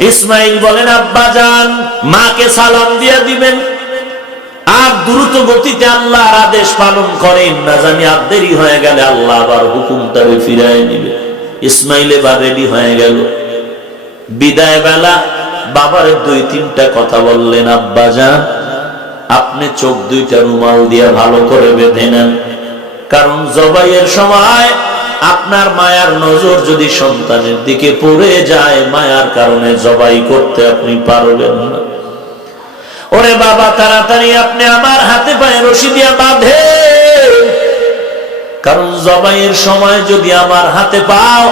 ইসমাইল বলেন, আব্বা যান, মাকে সালাম দিয়ে দিবেন। আর দ্রুত গতিতে আল্লাহর আদেশ পালন করেন না, জানি আর দেরি হয়ে গেলে আল্লাহ আবার হুকুমটাকে ফিরাই নিবে। ইসমাইল এবার রেডি হয়ে গেল। বিদায় বেলা বাবার দুই তিনটা কথা বললেন, আব্বা যান, আপনি চোখ দুইটা রুমাল দিয়ে ভালো করে বেঁধে নেন। কারণ জবাইয়ের সময় আপনার মায়ার নজর যদি সন্তানের দিকে পড়ে যায়, মায়ার কারণে জবাই করতে আপনি পারবেন না। ওরে বাবা, তাড়াতাড়ি আপনি আমার হাতে পায়ে রশি দিয়া বাঁধে। কারণ জবাইয়ের সময় যদি আমার হাতে পাও,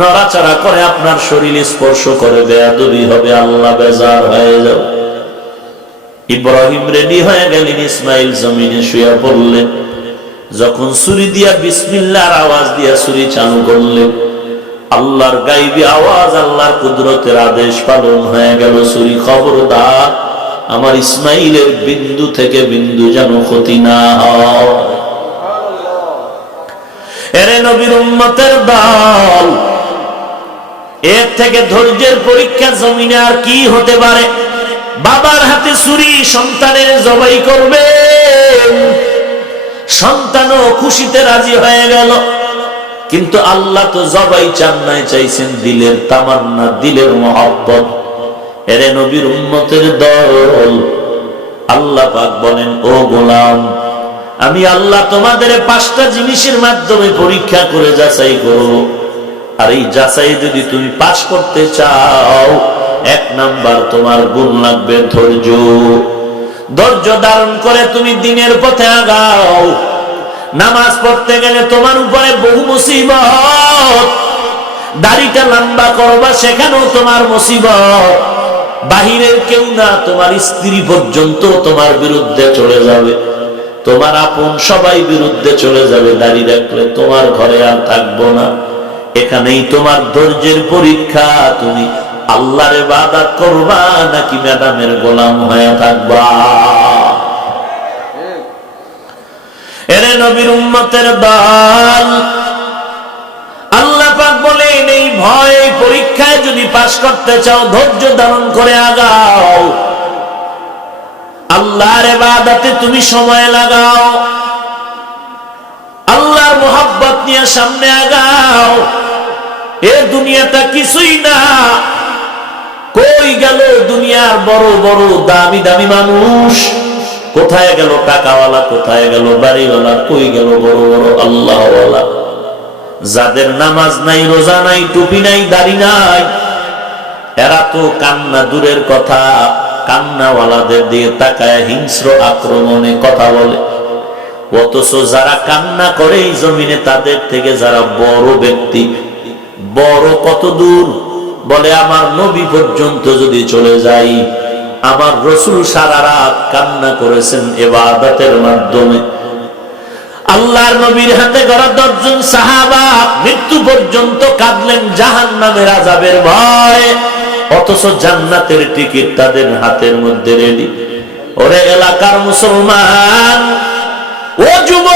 নড়াচড়া করে আপনার শরীর স্পর্শ করে বেয়াদবি হবে, আল্লাহ বেজার হয়ে যাবে। ইব্রাহিম রেডি হয়ে গেলেন, ইসমাইল জমিনে শুয়ে পড়লেন। যখন ছুরি দিয়া বিসমিল্লার আওয়াজ দিয়া ছুরি চালু করলেন আল্লাহর গাইবি আওয়াজ, আল্লাহর কুদরতের আদেশ পালন হয়ে গেল ছুরি খবরদার। আমার ইসমাইলের বিন্দু থেকে বিন্দু যেন ক্ষতি না হয়। দল, এর থেকে ধৈর্যের পরীক্ষা জমিনে আর কি হতে পারে? বাবার হাতে ছুরি সন্তানের জবাই করবে। সন্তানও খুশিতে রাজি হয়ে গেল। কিন্তু আল্লাহ তো জবাই চান নাই চাইছেন দিলের তামান্না, দিলের মহব্বত। এরে নবীর উম্মতের দল। আল্লাহ পাক বলেন, ও গোলাম, আমি আল্লাহ তোমাদের পাঁচটা জিনিসের মাধ্যমে পরীক্ষা করে যাচাই করব। আর এই যাচাই যদি তুমি পাশ করতে চাও, এক নাম্বার তোমার গুণ লাগবে ধৈর্য। ধৈর্য ধারণ করে তুমি দিনের পথে আগাও। নামাজ পড়তে গেলে তোমার উপরে বহু মুসিবত। দাড়িটা লম্বা করবা, সেখানেও তোমার মুসিবত। বাহিরের কেউ না, তোমার স্ত্রী পর্যন্ত তোমার বিরুদ্ধে চলে যাবে। তোমার আপন সবাই বিরুদ্ধে চলে যাবে। দাঁড়িয়ে রাখলে তোমার ঘরে আর থাকব না। এখানেই তোমার ধৈর্যের পরীক্ষা, তুমি আল্লাহরে বাদাত করবা নাকি ম্যাডামের গোলাম হয়ে থাকবা? এরে নবীর উম্মতের দল পরীক্ষায় যদি পাশ করতে চাও, ধৈর্য ধারণ করে আগাও। আল্লাহর এবাদাতে তুমি সময় লাগাও। আল্লাহর মোহাব্বত নিয়ে সামনে আগাও। এ দুনিয়াটা কিছুই না। কই গেল দুনিয়ার বড় বড় দামি দামি মানুষ? কোথায় গেল টাকাওয়ালা, কোথায় গেল বাড়িওয়ালা, কই গেল বড় বড় আল্লাহওয়ালা? যাদের নামাজ নাই, রোজা নাই, টুপি নাই, দাড়ি নাই, এরা তো কান্না দূরের কথা। কান্নাওয়ালাদের দিয়ে তাকায় হিংস্র আক্রমণে কথা বলে। অথচ যারা কান্না করে এই জমিনে, তাদের থেকে যারা বড় ব্যক্তি, বড় কত দূর? বলে, আমার নবী পর্যন্ত যদি চলে যাই, আমার রসুল সারা রাত কান্না করেছেন এবাদতের মাধ্যমে। আল্লাহর নবীর হাতে গড়া দশজন সাহাবা মৃত্যু পর্যন্ত কাঁদলেন জাহান নামের আজাবের ভয়, অথচ জান্নাতের টিকিট তাদের হাতের মধ্যে রেডি। ওরে এলাকার মুসলমান, ও যুব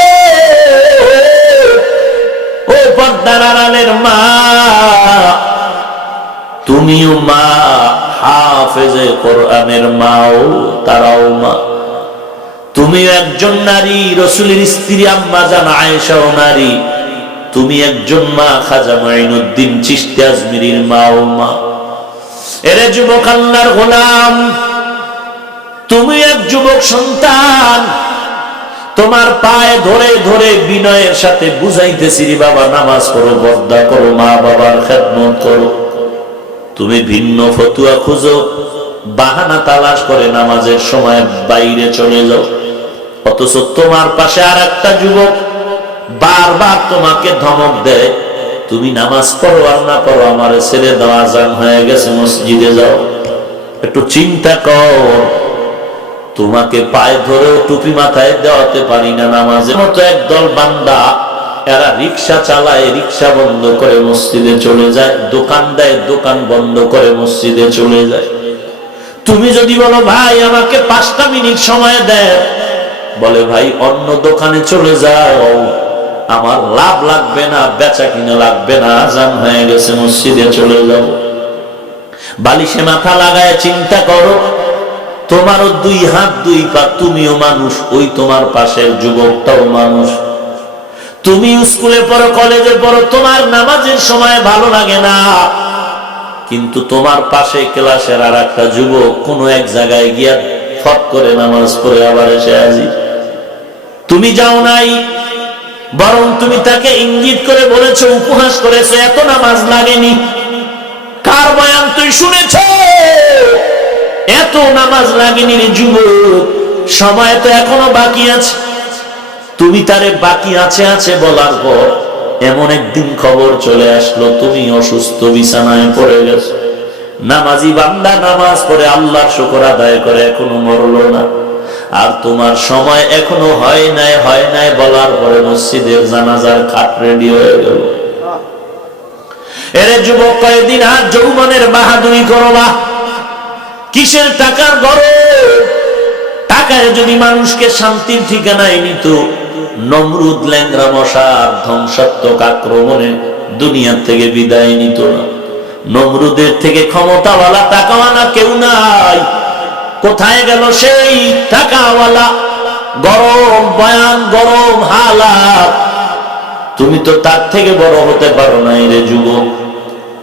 ও পর্দার আড়ালের হাফেজে কোরআনের মাও, তারাও মা। তুমি একজন নারী, রসুলের স্ত্রী, আম্মা জান, আয়েশাও নারী। তুমি একজন মা, খাজা মাইনুদ্দিন চিস্তি আজমিরির মা ও মা। এরে যুবক আল্লাহর গোলাম, তুমি এক যুবক সন্তান। তোমার পায়ে ধরে ধরে বিনয়ের সাথে বুঝাইতেছি বাবা, নামাজ করো বদ্দা করো মা বাবার খেদমত করো। তুমি ভিন্ন ফতুয়া খুঁজো, বাহানা তালাশ করে নামাজের সময় বাইরে চলে যাও। অথচ তোমার পাশে আর একটা যুবক বারবার তোমাকে ধমক দেয়, তুমি নামাজ পড়ো আর না পড়ো, আমার ছেলে দেওয়া হয়ে গেছে, মসজিদে যাও। একটু চিন্তা কর, তোমাকে পায়ে ধরেও টুপি মাথায় দেওয়াতে পারি না নামাজের মতো একদল বান্দা। এরা রিক্সা চালায়, রিক্সা বন্ধ করে মসজিদে চলে যায়, দোকান দেয়, দোকান বন্ধ করে মসজিদে চলে যায়। তুমি যদি বলো, ভাই, আমাকে পাঁচটা মিনিট সময় দেয়। বলে, ভাই, অন্য দোকানে চলে যাও। আমার লাভ লাগবে না, বেচা কিনা লাগবে না, আজান হয়ে গেছে, মসজিদে চলে যাও। বালিশে মাথা লাগায়, চিন্তা করো, তোমারও দুই হাত, দুই পা, তুমিও মানুষ, ওই তোমার পাশের যুবকটাও মানুষ। তুমি স্কুলে পড়ো, কলেজে পড়ো, তোমার নামাজের সময় ভালো লাগে না। কিন্তু তোমার পাশে ক্লাসের আর একটা যুবক কোনো এক জায়গায় গিয়া ফট করে নামাজ পড়ে আবার এসে হাজির। তুমি যাও নাই, বরং তুমি তাকে ইঙ্গিত করে বলেছ, উপহাস করেছ, এত নামাজ লাগেনি। কার বয়ান তুই শুনেছ? এত নামাজ লাগেনি যুবক, সময় তো এখনও বাকি আছে। তুমি তারে বাকি আছে আছে বলার পর এমন একদিন খবর চলে আসলো, তুমি অসুস্থ বিছানায় পড়ে গেছো। নামাজি বান্দা নামাজ পড়ে আল্লাহর শুকর আদায় করে, এখনও মরলো না। আর তোমার সময় এখনও হয় নাই হয় নাই বলার পরে মসজিদের জানাজার খাট রেডি হয়ে গেল। এরে যুবক, কয়েকদিন আর যৌবনের বাহাদুরি করো না। কিসের টাকার গরম? টাকায় যদি মানুষকে শান্তির ঠিকানায় নিত নমরুদ ল্যাংরা মশার ধ্বংসাত্মক আক্রমণে দুনিয়ার থেকে বিদায় নিত না। নমরুদের থেকে ক্ষমতাওয়ালা টাকাওয়ালা কেউ নাই। কোথায় গেল সেই টাকাওয়ালা? গরম বয়ান, গরম হালাত। তুমি তো তার থেকে বড় হতে পারো না রে যুবক।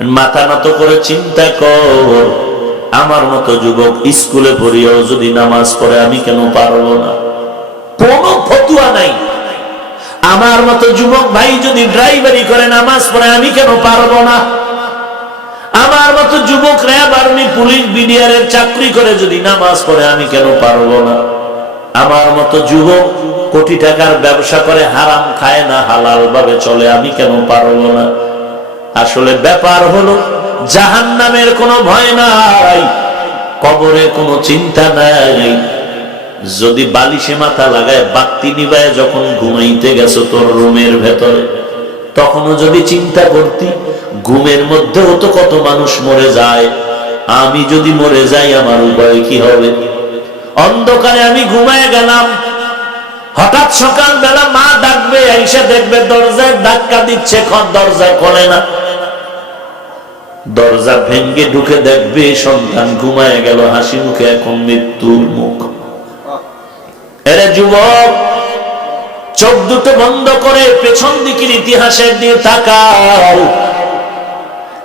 মাথা নত করে চিন্তা কর। আমার মতো যুবক, স্কুলে পড়িয়াও যদি নামাজ পড়ে আমি কেন পারব না? কোনো ফতুয়া নাই। আমার মতো যুবক ভাই যদি ড্রাইভারি করে নামাজ পড়ে, আমি কেন পারব না? আমার মতো যুবক র্যাব আর্মি পুলিশ বিডিআরের চাকরি করে যদি নামাজ পড়ে, আমি কেন পারব না? আমার মতো যুবক কোটি টাকার ব্যবসা করে, হারাম খায় না হালাল ভাবে চলে, আমি কেন পারব না? আসলে ব্যাপার হলো জাহান নামের কোনো ভয় নাই, কবরে কোনো চিন্তা নাই। যদি বালিশে মাথা লাগায়, বাতি নিবায় যখন ঘুমাইতে গেছো তোর রুমের ভেতরে। তখনও যদি চিন্তা করতি, ঘুমের মধ্যেও তো কত মানুষ মরে যায়। আমি যদি মরে যাই, আমার উপায় কি হবে? অন্ধকারে আমি ঘুমায় গেলাম। হঠাৎ সকাল বেলা মা ডাকবে এসে দেখবে দরজায় ধাক্কা দিচ্ছে দরজা খোলে না। দরজা ভেঙ্গে ঢুকে দেখবে সন্তান ঘুমায় গেল, হাসি মুখে এখন মৃত্যুর মুখ। এরে যুবক, চোখ দুটো বন্ধ করে পেছন দিকের ইতিহাসের দিয়ে তাকাও।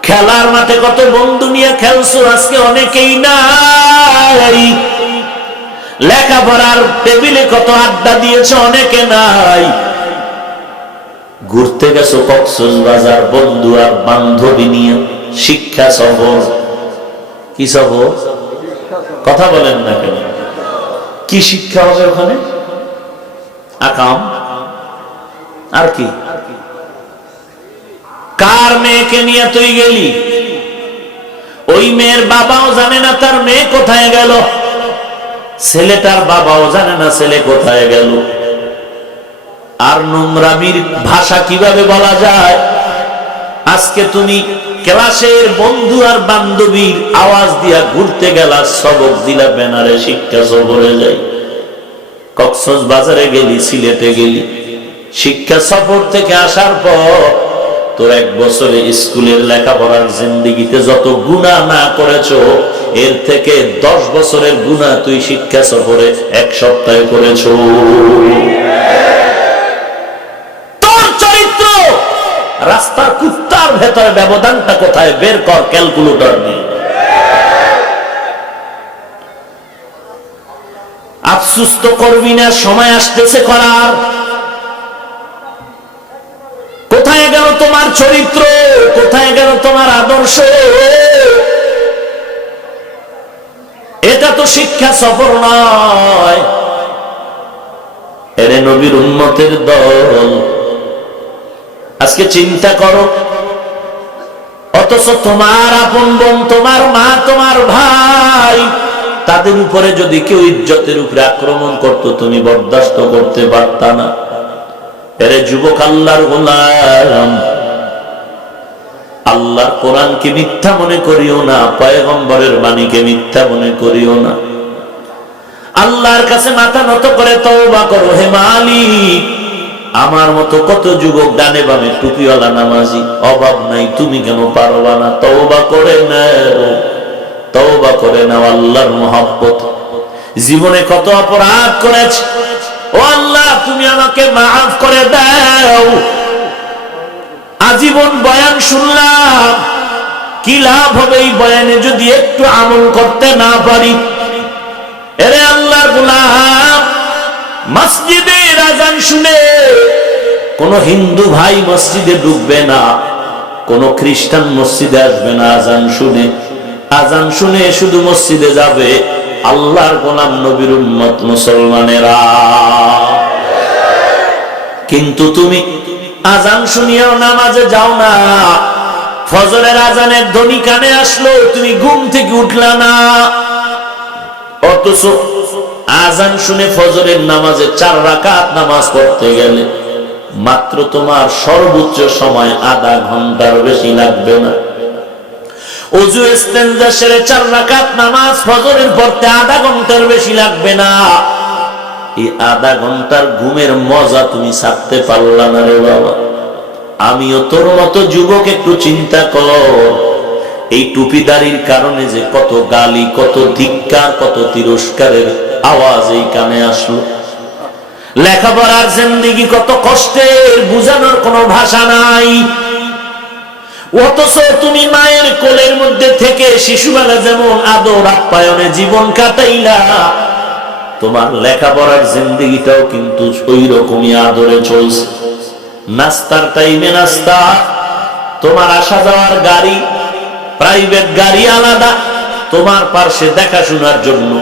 খেলার মাঠে কত বন্ধু নিয়ে খেলছো, আজকে অনেকেই নাই। লেখাপড়ার টেবিলে কত আড্ডা দিয়েছে, অনেকে নাই। ঘুরতে গেছো কক্সস বাজার, বন্ধু আর বান্ধবী নিয়ে, শিক্ষা সফর, কি সফর? কথা বলেন না কেন? কি শিক্ষা হবে ওখানে? আকাম। আর কি? কার মেয়েকে নিয়ে তুই গেলি? ওই মেয়ের বাবাও জানে না তার মেয়ে কোথায় গেল। ছেলেটার বাবাও জানে না ছেলে কোথায় গেল। আর নোংরামির ভাষা কীভাবে বলা যায়? আজকে তুমি ক্লাসের বন্ধু আর বান্ধবীর আওয়াজ দিয়া ঘুরতে গেলা, সবক দিলা ব্যানারে শিক্ষা সফরে যাই। কক্সস বাজারে গেলি, সিলেটে গেলি। শিক্ষা সফর থেকে আসার পর তোর এক বছরে স্কুলের লেখাপড়ার জিন্দিগিতে যত গুণা না করেছ, এর থেকে দশ বছরের গুণা তুই শিক্ষা সফরে এক সপ্তাহে করেছ তোর চরিত্র রাস্তার কুত্তার ব্যবধানটা কোথায়? বের কর, ক্যালকুলেটর নিয়ে। আফসুস তো করবি না, সময় আসতেছে করার। কোথায় গেল তোমার চরিত্র? কোথায় গেল তোমার আদর্শ? এটা তো শিক্ষা সফর নয়। এরে নবীর উন্মতের দল। আজকে চিন্তা করো অথচ তোমার আপন বোন, তোমার মা, তোমার ভাই, তাদের উপরে যদি কেউ ইজ্জতের উপরে আক্রমণ করত, তুমি বরদাস্ত করতে পারত না। এরে যুবক আল্লাহর গোলাম, আল্লাহর কোরআনকে মিথ্যা মনে করিও না, পয়গম্বরের বাণীকে মিথ্যা মনে করিও না। আল্লাহর কাছে মাথা নত করে তওবা করো, হে মালিক আমার মতো কত যুবক ডানে বামে টুপিওয়ালা নামাজি? অভাব নাই, তুমি কেন পারবা না? তওবা করে নাও। তওবা করে নাও আল্লাহর মহব্বত। জীবনে কত অপরাধ করেছে। ও আল্লাহ, তুমি আমাকে মাফ করে দাও। আজীবন বয়ান শুনলাম। কি লাভ হবে এই বয়ানে যদি একটু আমল করতে না পারি? এরে আল্লাহ, গুলাম মসজিদের আজান শুনে কোন হিন্দু ভাই মসজিদে ঢুকবে না, কোন খ্রিস্টান মসজিদে আসবে না আজান শুনে। আজান শুনে শুধু মসজিদে যাবে আল্লাহর গোলাম নবীর উম্মত মুসলমানেরা। কিন্তু তুমি আজান শুনিয়াও নামাজে যাও না, ফজরের আজানের ধ্বনি কানে আসলো, তুমি ঘুম থেকে উঠলা না। অথচ আজান শুনে ফজরের নামাজে চার রাকাত নামাজ পড়তে গেলে মাত্র তোমার সর্বোচ্চ সময় আধা ঘণ্টার বেশি লাগবে না। নামাজ আধা ঘণ্টার আধা ঘণ্টার ঘুমের মজা তুমি না বাবা। আমিও তোর মতো যুবক একটু চিন্তা কর। এই টুপিদারির কারণে যে কত গালি, কত ধিক্কার, কত তিরস্কারের আওয়াজ এই কানে আসলো। লেখাপড়ার জিন্দিগি কত কষ্টের, বুঝানোর কোনো ভাষা নাই। অথচ তুমি মায়ের কোলের মধ্যে থেকে শিশুবেলা যেমন আদর আপ্যায়নে জীবন কাটাইলা, তোমার লেখাপড়ার জিন্দিগিটাও কিন্তু ওই রকমই আদরে চলছে। নাস্তার টাইমে নাস্তা, তোমার আসা যাওয়ার গাড়ি প্রাইভেট গাড়ি আলাদা, তোমার পার্শ্বে দেখাশোনার জন্য।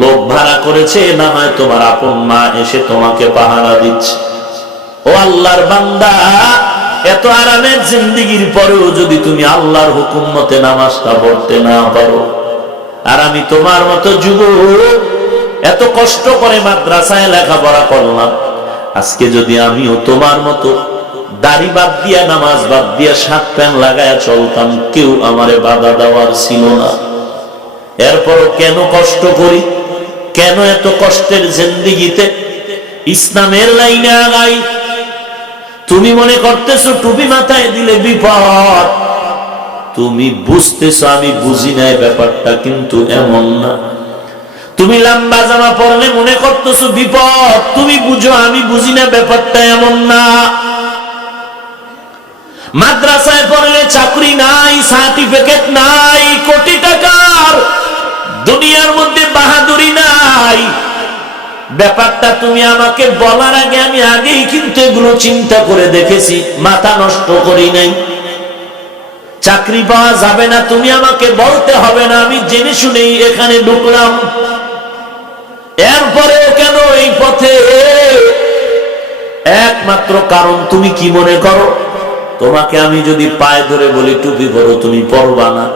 লোক ভাড়া করেছে, না হয় তোমার আপন মা এসে তোমাকে পাহারা দিচ্ছে। ও আল্লাহর বান্দা, এত আরামের জিন্দিগির পরেও যদি তুমি আল্লাহর হুকুম মতে নামাজটা পড়তে না পারো। আর আমি তোমার মতো যুব এত কষ্ট করে মাদ্রাসায় লেখাপড়া করলাম। আজকে যদি আমিও তোমার মতো দাড়ি বাদ দিয়া, নামাজ বাদ দিয়া শাক প্যান লাগায়া চলতাম, কেউ আমারে বাধা দেওয়ার ছিল না। এরপরও কেন কষ্ট করি? কেন এত কষ্টের জিন্দিগিতে ইসলামের লাইনে আগাই? তুমি মনে করতেছো টুপি মাথায় দিলে বিপদ। তুমি বুঝতেছো, আমি বুঝি নাই ব্যাপারটা, কিন্তু এমন না। তুমি লম্বা জামা পরলে মনে করতেছো বিপদ। তুমি বুঝো, আমি বুঝি না ব্যাপারটা এমন না। মাদ্রাসায় পড়লে চাকরি নাই, সার্টিফিকেট নাই, কোটি টাকার। দুনিয়ার মধ্যে নাই। ব্যাপারটা তুমি আমাকে বলার আগে আমি আগেই কিন্তু এগুলো চিন্তা করে দেখেছি, মাথা নষ্ট করি নাই। চাকরি পাওয়া যাবে না, তুমি আমাকে বলতে হবে না, আমি জেনে শুনেই এখানে ঢুকলাম। এরপরেও কেন এই পথে? একমাত্র কারণ তুমি কি মনে করো? তোমাকে আমি যদি পায়ে ধরে বলি, টুপি পরো, তুমি পরবা না।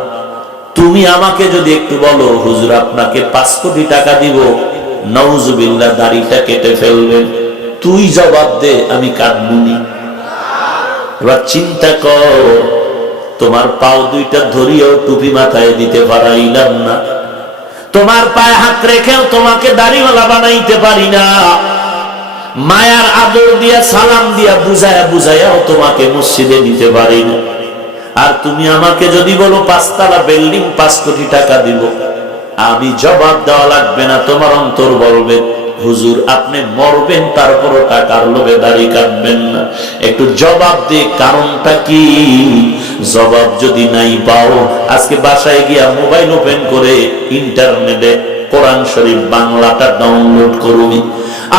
তুমি আমাকে যদি একটু বলো, হুজুর আপনাকে পাঁচ কোটি টাকা দিব নওজুবিল্লা দাড়িটা কেটে ফেলবেন তুই জবাব দে, আমি কাটবুনি এবার চিন্তা কর, তোমার পাও দুইটা ধরিয়েও টুপি মাথায় দিতে পারাইলাম না। তোমার পায়ে হাত রেখেও তোমাকে দাড়িওয়ালা বানাইতে পারি না। মায়ার আদর দিয়া, সালাম দিয়া, বুঝায়া, বুঝায়াও তোমাকে মসজিদে নিতে পারি না। আর তুমি আমাকে যদি বলো পাঁচতলা বিল্ডিং পাঁচ কোটি টাকা দিব, আমি জবাব দেওয়া লাগবে না, তোমার অন্তর বলবে, হুজুর, আপনি মরবেন, তারপরও টাকার লোভে দাড়ি কাটবেন না। একটু জবাব দিয়ে কারণটা কি? জবাব যদি নাই পাও, আজকে বাসায় গিয়া মোবাইল ওপেন করে ইন্টারনেটে কোরআন শরীফ বাংলাটা ডাউনলোড করুন।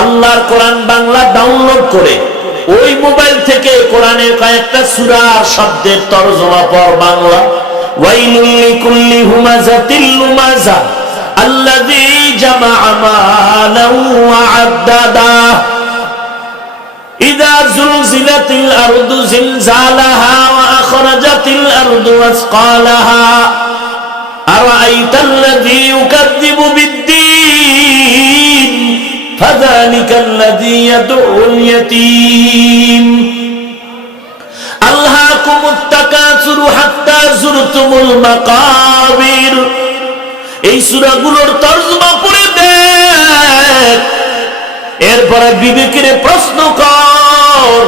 আল্লাহর কোরআন বাংলা ডাউনলোড করে ওই মোবাইল থেকে কোরআনের কয়েকটা সুরার শব্দের তরজমা পর বাংলা ওয়াইলুল লিকুল্লি হুমাজাতিল লুমাজা আল্লাযী জামাআ মালান ওয়া আদ্দাদা إذا زلزلت الأرض زلزالها وأخرجت الأرض أثقالها أرأيت الذي يكذب بالدين এই সুরাগুলোর তর্জমা দেখ। এরপরে বিবেকের প্রশ্ন কর।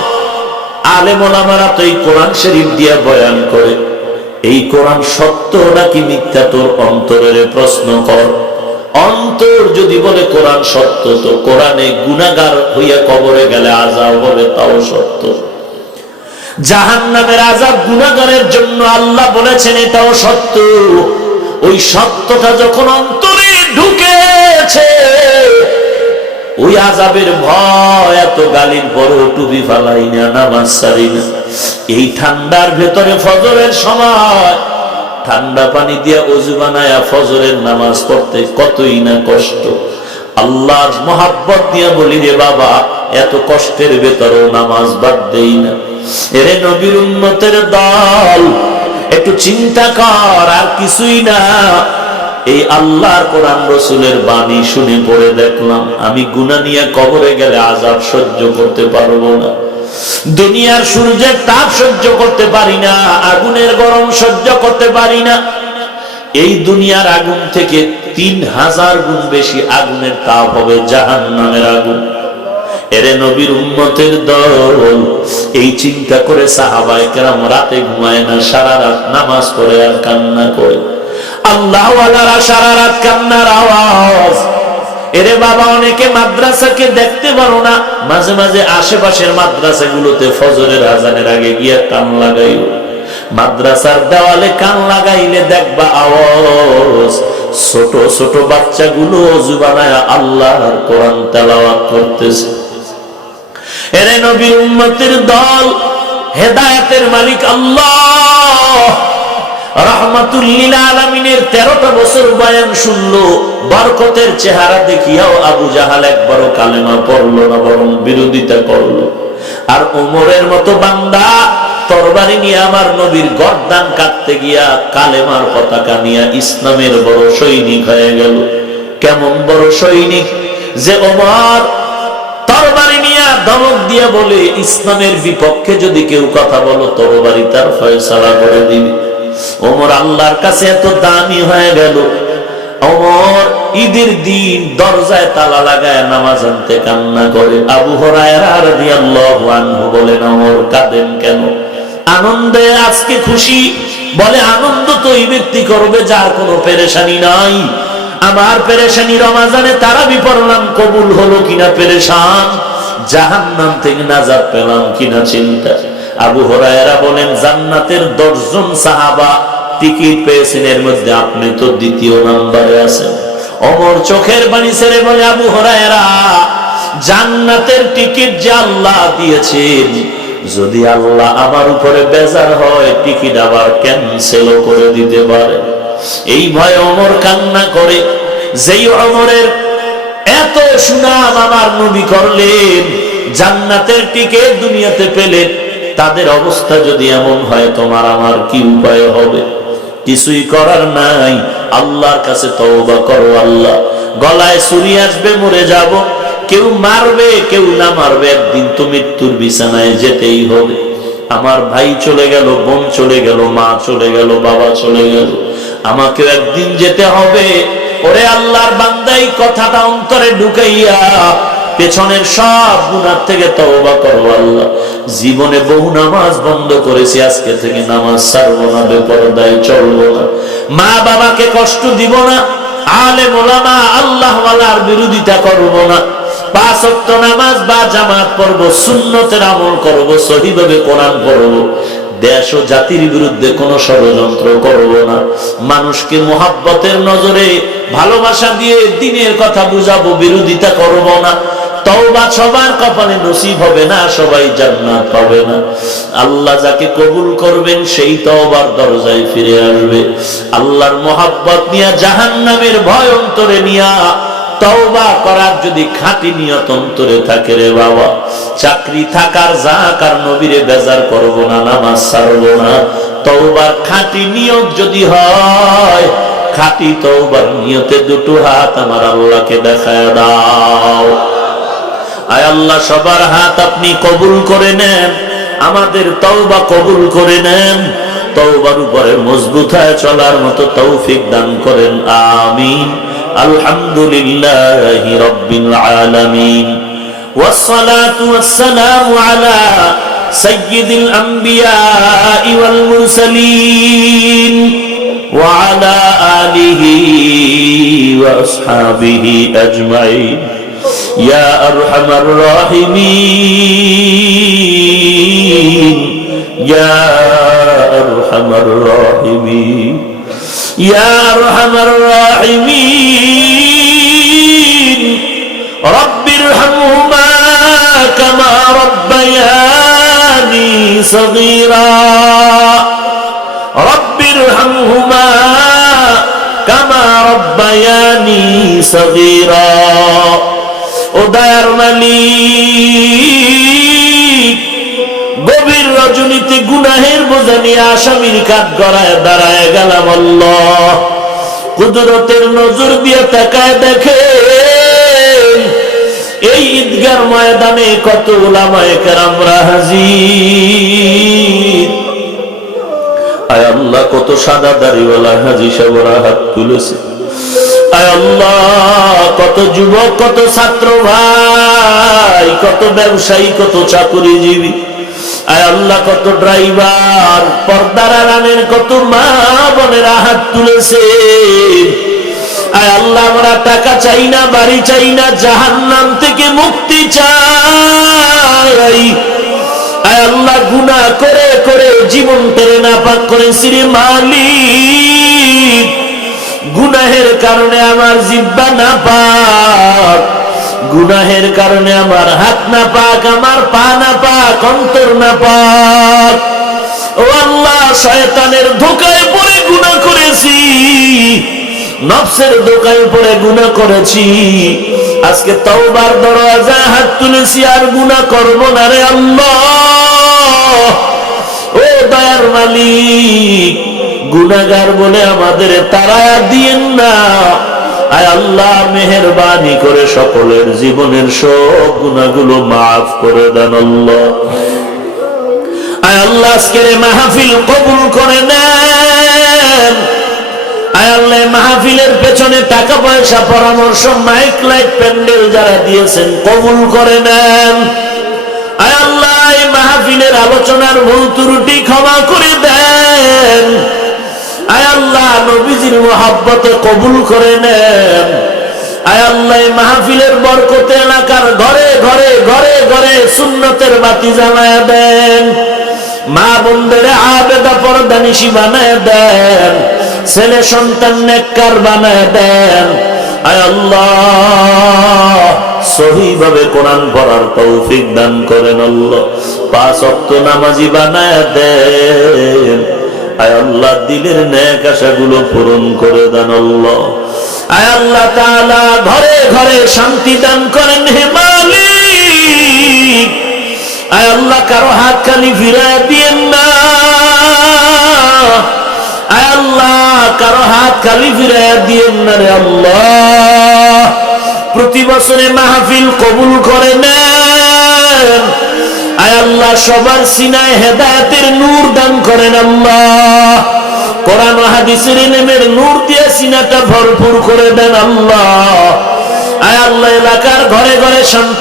আলেম ওলামারা তো এই কোরআন শরীফ দিয়ে বয়ান করে। এই কোরআন সত্য নাকি মিথ্যা তোর অন্তরের প্রশ্ন কর। অন্তর যদি বলে কোরআন সত্য, তো কোরআনে গুনাগার হইয়া কবরে গেলে আজাব হবে, তাও সত্য। জাহান নামের আজাব গুনাগারের জন্য আল্লাহ বলেছেন, এটাও সত্য। ওই সত্যটা যখন অন্তরে ঢুকেছে, ওই আজাবের ভয় এত গালির পরও টুপি ফালাই না নামাজ না এই ঠান্ডার ভেতরে ফজরের সময় ঠান্ডা পানি দিয়া অজু বানায়া ফজরের নামাজ পড়তে কতই না কষ্ট। আল্লাহর মহাব্বত দিয়া বলি রে বাবা, এত কষ্টের ভেতরেও নামাজ বাদ দেই না। এরে নবীর উন্নতের দল, একটু চিন্তা কর, আর কিছুই না। এই আল্লাহর কোরআন রসুলের বাণী শুনে পড়ে দেখলাম, আমি গুনা নিয়ে কবরে গেলে আজাব সহ্য করতে পারব না। দুনিয়ার সূর্যের তাপ সহ্য করতে পারি না, আগুনের গরম সহ্য করতে পারি না। এই দুনিয়ার আগুন থেকে তিন হাজার গুণ বেশি আগুনের তাপ হবে জাহান নামের আগুন। এরে নবীর উন্মতের দল, এই চিন্তা করে সাহাবাই কেরাম রাতে ঘুমায় না, সারা রাত নামাজ পড়ে আর কান্না করে। আল্লাহ সারা রাত কান্নার আওয়াজ। এরে বাবা, অনেকে মাদ্রাসাকে দেখতে পারো না। মাঝে মাঝে আশেপাশের মাদ্রাসা গুলোতে ফজরের আজানের আগে গিয়ে কান লাগাইও। মাদ্রাসার দেওয়ালে কান লাগাইলে দেখবা আওয়াজ। ছোট ছোট বাচ্চাগুলো অজু বানায় আল্লাহর কোরআন তেলাওয়াত করতেছে। এরে নবী উম্মতের দল, হেদায়েতের মালিক আল্লাহ। রহমাতুল্লিল কাটতে গিয়া কালেমার পতাকা ইসলামের বড় সৈনিক হয়ে গেল। কেমন বড় সৈনিক? যে ওমর তরবারি দিয়ে বলে, ইসলামের বিপক্ষে যদি কেউ কথা বলো, তরবারি তার ফয়সালা করে দিবি। ওমর আল্লাহর কাছে এত দামি হয়ে গেল। ওমর ঈদের দিন দরজায় তালা লাগায় নামাজ আনতে কান্না করে। আবু বলেন, ওমর, কাঁদেন কেন? আনন্দে আজকে খুশি। বলে, আনন্দ তো এই ব্যক্তি করবে যার কোনো পেরেশানি নাই। আমার পেরেশানি রমাজানে তারা বিপরলাম কবুল হলো কিনা পেরেশান? জাহান্নাম থেকে নাজাত পেলাম কিনা চিন্তা? আবু হরায়রা বলেন, জান্নাতের দশজন সাহাবা টিকিট পেয়েছেন, এর মধ্যে আপনি তো দ্বিতীয় নাম্বারে আছেন। অমর চোখের বাণী ছেড়ে বলে, আবু হরায়রা, জান্নাতের টিকিট যে আল্লাহ দিয়েছেন, যদি আল্লাহ আমার উপরে বেজার হয়, টিকিট আবার ক্যান্সেল করে দিতে পারে। এই ভয় অমর কান্না করে, যেই অমরের এত সুনাম আমার নবী করলেন, জান্নাতের টিকিট দুনিয়াতে পেলেন তাদের অবস্থা যদি এমন হয়, তোমার আমার কি উপায় হবে? কিছুই করার নাই। আল্লাহর কাছে তওবা করো, আল্লাহ। গলায় ছুরি আসবে, মরে যাব। কেউ মারবে, কেউ না মারবে, একদিন তো মৃত্যুর বিছানায় যেতেই হবে। আমার ভাই চলে গেল, বোন চলে গেল, মা চলে গেল, বাবা চলে গেল। আমাকে একদিন যেতে হবে। ওরে আল্লাহর বান্দাই কথাটা অন্তরে ঢুকাইয়া পেছনের সব গুণার থেকে তওবা করো আল্লাহ। জীবনে বহু নামাজ বন্ধ করেছি, আজকে থেকে নামাজ ছাড়বো না, বেপরদায় চলবো না। মা বাবাকে কষ্ট দিব না আলে মোলামা আল্লাহ ওয়ালার বিরোধিতা করব না। নামাজ বা জামাত পড়ব, সুন্নতের আমল করব, সহিভাবে কোরআন পড়ব। দেশ ও জাতির বিরুদ্ধে কোন ষড়যন্ত্র করব না। মানুষকে মোহাব্বতের নজরে ভালোবাসা দিয়ে দিনের কথা বুঝাবো, বিরোধিতা করব না। তওবা সবার কপালে নসিব হবে না, সবাই জান্নাত পাবে না। আল্লাহ যাকে কবুল করবেন, সেই তওবার দরজায় ফিরে আসবে। আল্লাহর মোহাব্বত নিয়া, জাহান্নামের ভয় অন্তরে নিয়া, তওবা করার যদি খাঁটি নিয়ত অন্তরে থাকে রে বাবা, চাকরি থাকার যাক আর নবীরে বেজার করব না, নামাজ ছাড়বো না। তওবার খাঁটি নিয়ত যদি হয়, খাঁটি তওবার নিয়তে দুটো হাত আমার আল্লাহকে দেখায় দাও। আয় আল্লাহ সবার হাত আপনি কবুল করে নেন আমাদের তওবা কবুল করে নেন তওবার উপরে মজবুত হয়ে চলার মতো তৌফিক দান করেন আমিন আলহামদুলিল্লাহি রাব্বিল আলামিন والصلاة والسلام على سيد الأنبياء والمرسلين وعلى آله وأصحابه أجمعين يا أرحم الراحمين يا أرحم الراحمين يا أرحم الراحمين رب ارحمهما كما ربياني صغيرا رب ارحمهما كما ربياني صغيرا উদয়ার মালিক, গভীর রজনীতে গুনাহের বোঝা নিয়ে আসামির কাঠ গড়ায় দাঁড়ায় গেলাম আল্লাহ। কুদরতের নজর দিয়ে তাকায় দেখে এই ঈদগার ময়দানে কত ওলামায় কেরামরা হাজির। আয় আল্লাহ, কত সাদা দাড়িওয়ালা হাজি সাহেবরা হাত তুলেছে। কত যুবক, কত ছাত্র ভাই, কত ব্যবসায়ী, কত চাকুরিজীবী। আয় আল্লাহ, কত ড্রাইভার, পর্দার আরামের কত মা বোনেরা হাত তুলেছে। আয় আল্লাহ, আমরা টাকা চাই না, বাড়ি চাই না, জাহান্নাম থেকে মুক্তি চাই। আয় আল্লাহ, গুনাহ করে করে জীবন টেনে না পাক করে শ্রী মালিক। গুনাহের কারণে আমার জিব্বা না পাক, গুনাহের কারণে আমার হাত না পাক, আমার পা না পাক, অন্তর না পাক। ও আল্লাহ, শয়তানের ধোকায় পড়ে গুনাহ করেছি, নফসের দোকায় পড়ে গুনাহ করেছি। আজকে তওবার দরজা হাত তুলেছি আর গুনাহ করব না রে আল্লাহ। ও দয়ার মালিক গুনাগার বলে আমাদের তারা দিয়েন না। আয় আল্লাহ, মেহরবানি করে সকলের জীবনের সব গুণাগুলো মাফ করে দেন আল্লাহ। আয় আল্লাহ, আজকের মাহফিল কবুল করে নেন। আয় আল্লাহ মাহফিলের পেছনে টাকা পয়সা, পরামর্শ, মাইক, লাইট, প্যান্ডেল যারা দিয়েছেন, কবুল করে নেন। আয় আল্লাহ মাহফিলের আলোচনার ভুল ত্রুটি ক্ষমা করে দেন। নবীজির মোহাব্বতে কবুল করে নেন। মাহফিলের বরকতে এলাকার ঘরে ঘরে ঘরে ঘরে সুন্নতের বাতি জ্বালায় দেন। মা বন্ধের আবেদা বানায় দেন। ছেলে সন্তান নেককার বানায় দেন। আল্লাহ, সহিভাবে কোরআন পড়ার তৌফিক দান করেন আল্লাহ। পাঁচ অক্ত নামাজি বানায় দেন। আয় আল্লাহ, দিলের ন্যাক আশাগুলো পূরণ করে দেন আল্লাহ। আয় আল্লাহ তাআলা, ঘরে ঘরে শান্তি দান করেন হে মালিক। আয় আল্লাহ, কারও হাত খালি ফিরায় দিয়েন না। আয় আল্লাহ, কারও হাত খালি ফিরায় দিয়েন না রে আল্লাহ। প্রতি বছরে মাহফিল কবুল করে নেন। আয় আল্লাহ, সবার সিনায় হেদায়েতের নূর দান করেন আল্লাহ। কোরআন হাদিসের ইলমের নূর দিয়ে সিনাটা ভরপুর করে দেন আল্লাহ। আয় আল্লাহ, এলাকার ঘরে ঘরে শান্তি